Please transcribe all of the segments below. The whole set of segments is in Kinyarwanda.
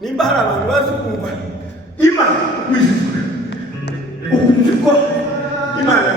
Nimbara abantu bazukumva Imana kwizuka ukumva Imana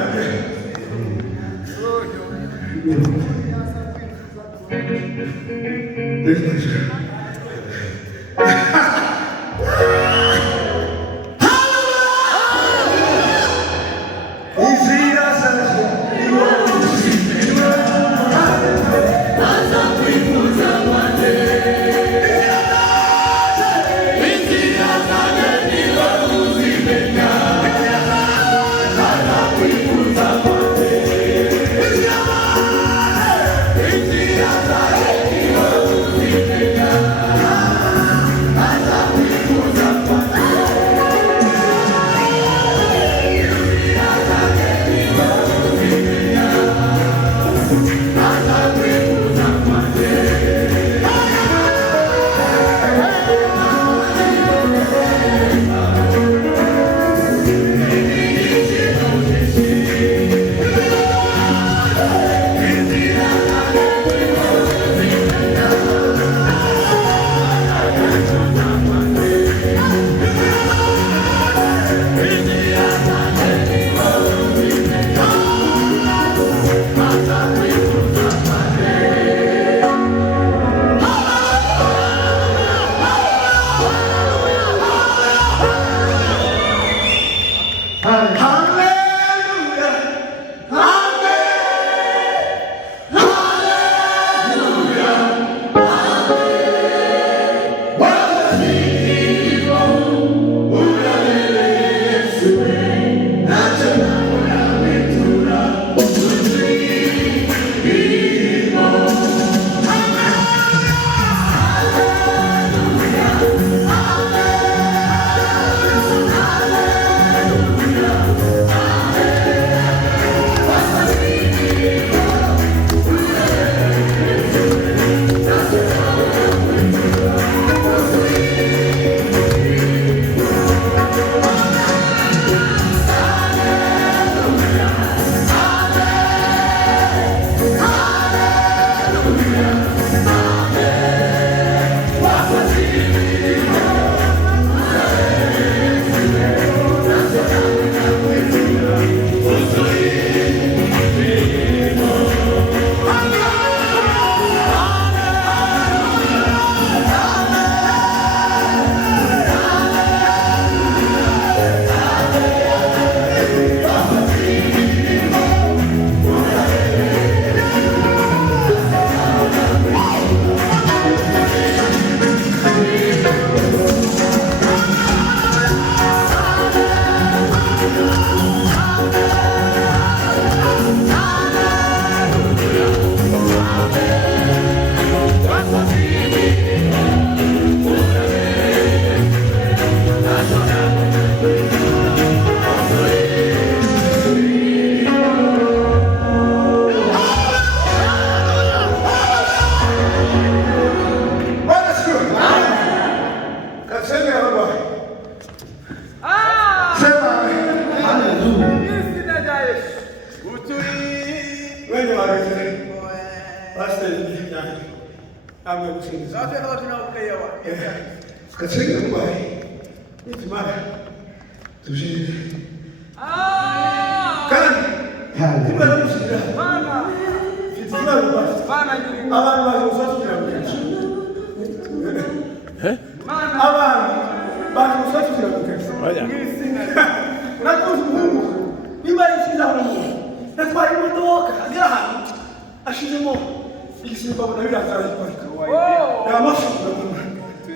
amwe gusingiza Sasa hawa tunaokewa. kasenga mbaye nitimara tujire kandi timara musira Bana. fitina rubasi Bana nyingi. abantu bazofatira mukazi abantu bazofatira mukazi nakuzi Mungu nimari siza Mungu natwara imodoka agira ahantu ashizemo igisimba bona biratara iparika n'amafuta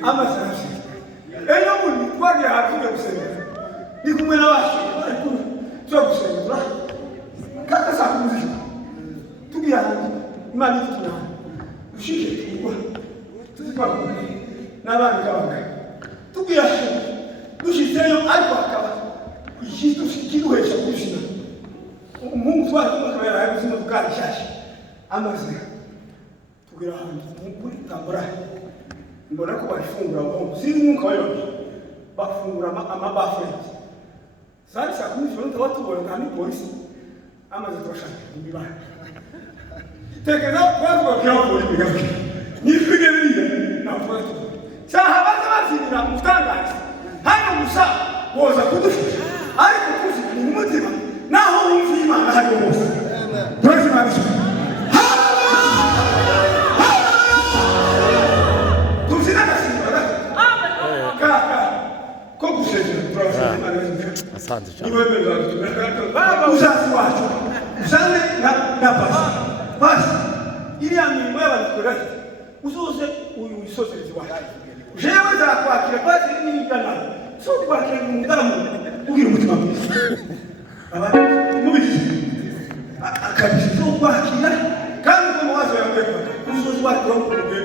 amasasi eyo muntu twagiye hafi yo gusenga ni kumwe n'abashi ariko cyo gusenga kaka sakuzi tugiye hantu imana ituna ushike tugwa tuzikwa n'abandi kabanga tugiye dushitseyo ariko akaba ikitu kiduhesha kushina umuntu twari kumukabera yabuzima bwashashe amaze tugira hantu muri tambura mbona ko bafungura bombo siri mwuka wayo bafungura amabafet sasa kumishona tawatubona kandi polisi amaze turashaka ibibana tekeza kwazo kwa polisi bigafi nifige biriya nafuza saha bazabazinira mutangaza hano musa woza kudufasha ariko kuzi ni umutima naho wumva Imana hari wose twese mabisha Asante sana. Uzazi wacu uzane na basi ili amirimo y'abantu uzoze uyu isosezi wacu jewe zakwakira basi n'ingana so kwakira umudamu ugira umutima mwiza abantu mubizi akabisi so kwakira kandi ko muwazo yambeka uzoze wacu wakuruge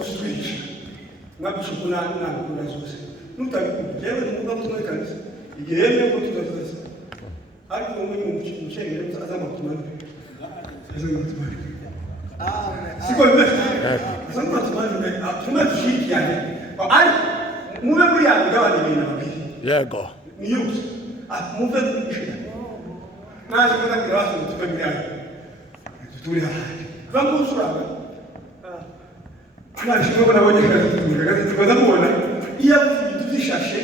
usitwisha ngabishukuna nakunda zose nutabikunda jewe n'umuga mutumwe kanisa igihe yemeye ko tuzaza ariko umwe mu mucengere mutaza matumani siko mbese siko matumani atuma tushirikiane ari mube muri yanyu gabana ibintu babiri Yego. niyo muve mwishira naje kugira baso tupe muri yanyu turi hahandi bamusuraga naje kubona abonye kazi tukaza mubona iyo tuzishashe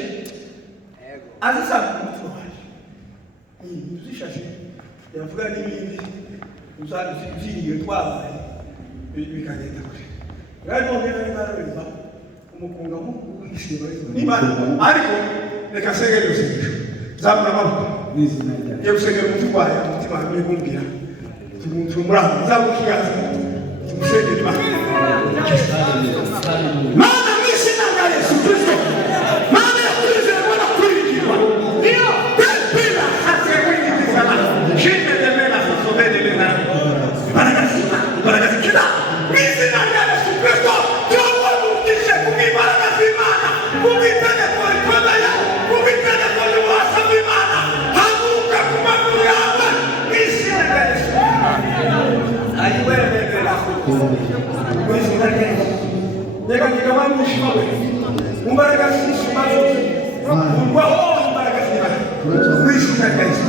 azisa mutwaje tuzishashe yavuga n'ibindi uzabyigiye twabaye bikagenda kure ngari mo ngene nareza umukunga mu kwisiba n'Imana ariko reka sege byose zamura amaboko yo gusenge mutwaye umutima hamwe kumbwira tumuramba zabukiyaza tumusenge n'Imana Mana mwishina na Yesu Kristo Mana yakuze mwana kwirikirwa ndio bila hasa kwingi sana shinde demela sosobede lena baraka kila mwishina na Yesu Kristo tuombe mukishe kumibaraka simana kumitana kwa kwenda ya kumitana kwa wasa simana hamuka kumakuru yaba mwishina na Yesu aiwewe demela mwishina na Yesu nega kigamani mshimawe umbaraka sisi mazo wao umbaraka sisi mwishina na Yesu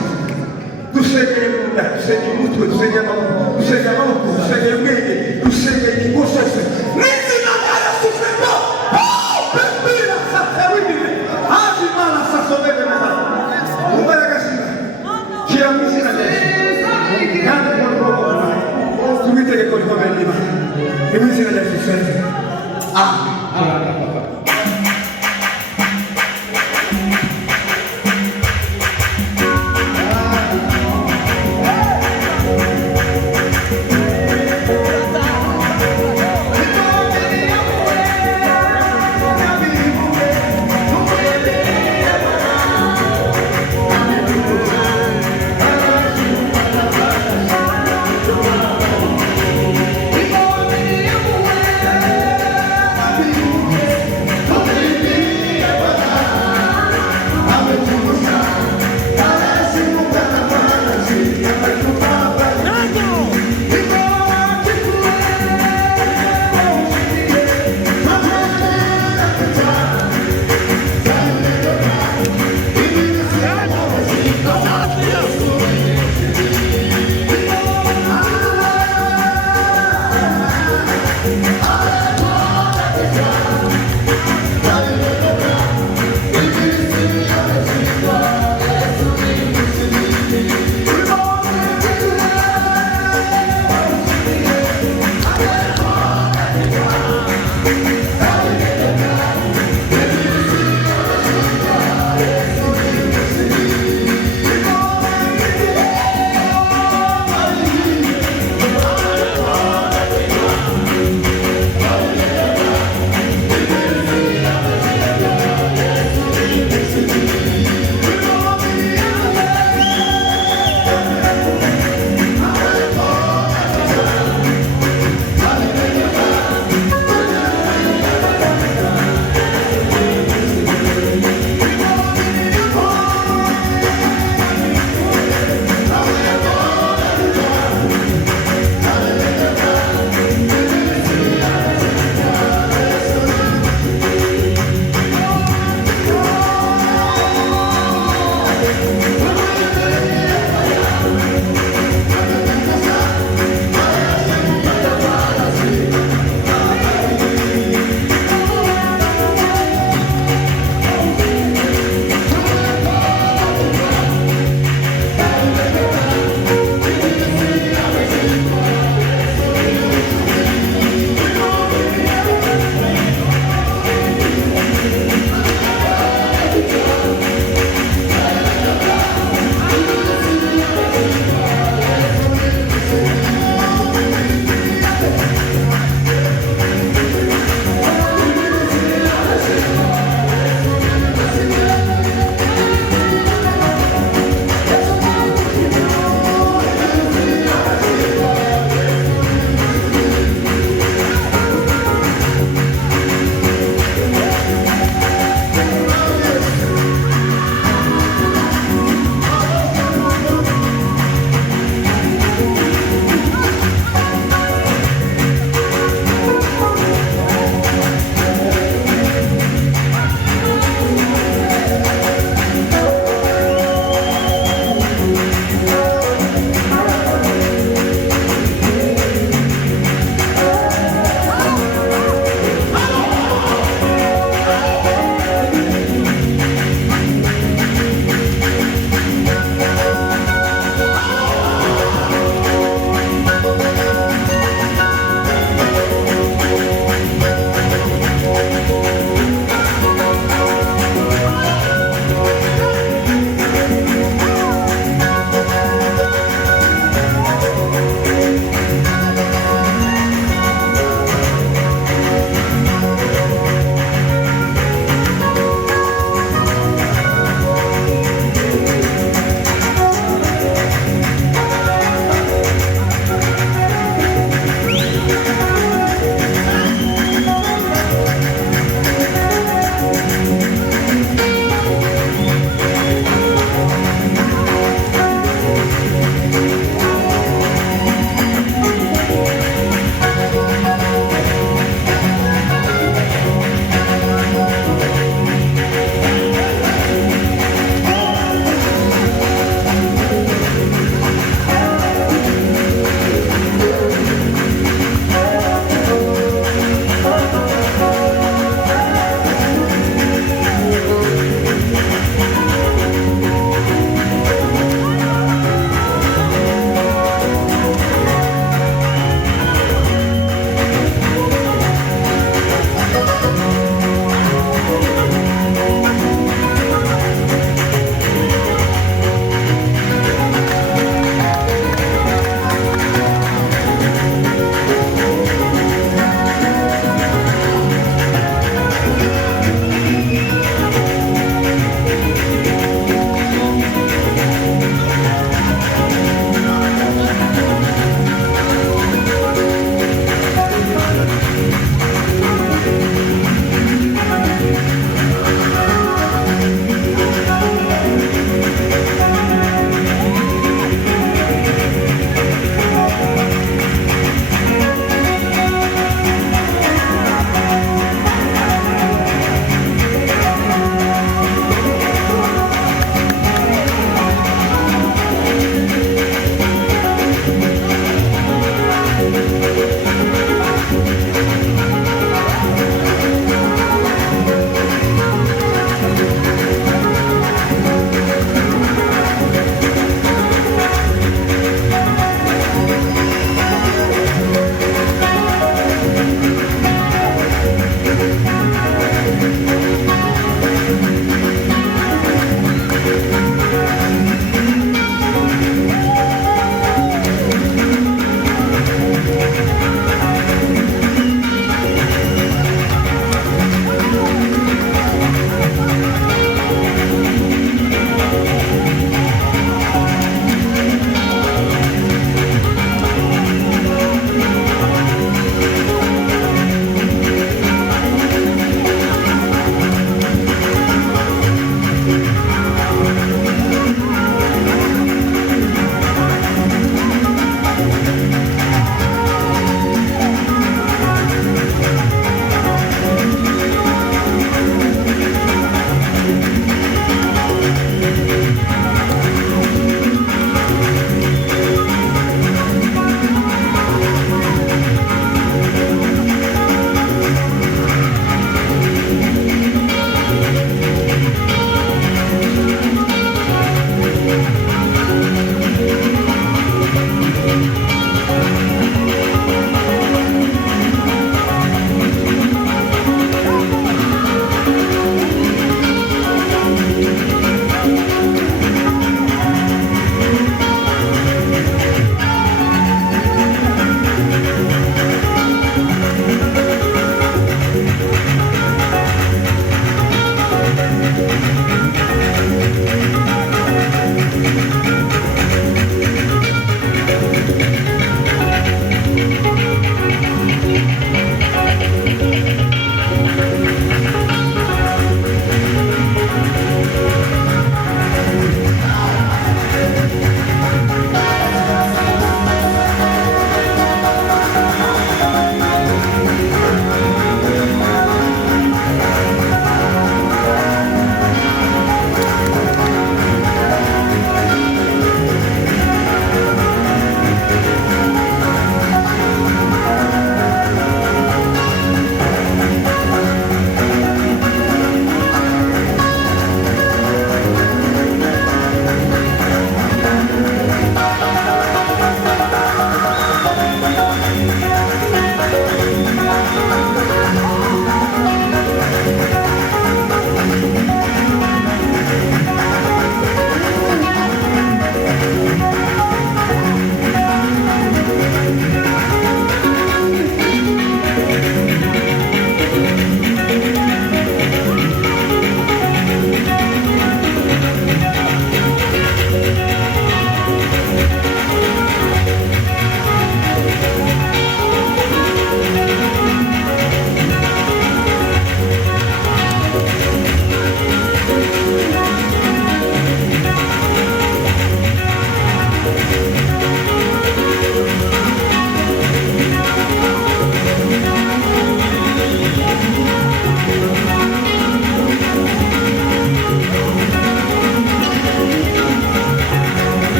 dusenge muda dusenge mutwe dusenge amaboko dusenge amaboko dusenge mwenge dusenge ingingo zose n'izina rya Yesu Kristo bibira satewibire hafi Imana sasomeke neza umbaraka sina kira mwizina rya Yesu kandi kwa tumitegeko rikomeye n'Imana n'izina rya Yesu Kristo amen.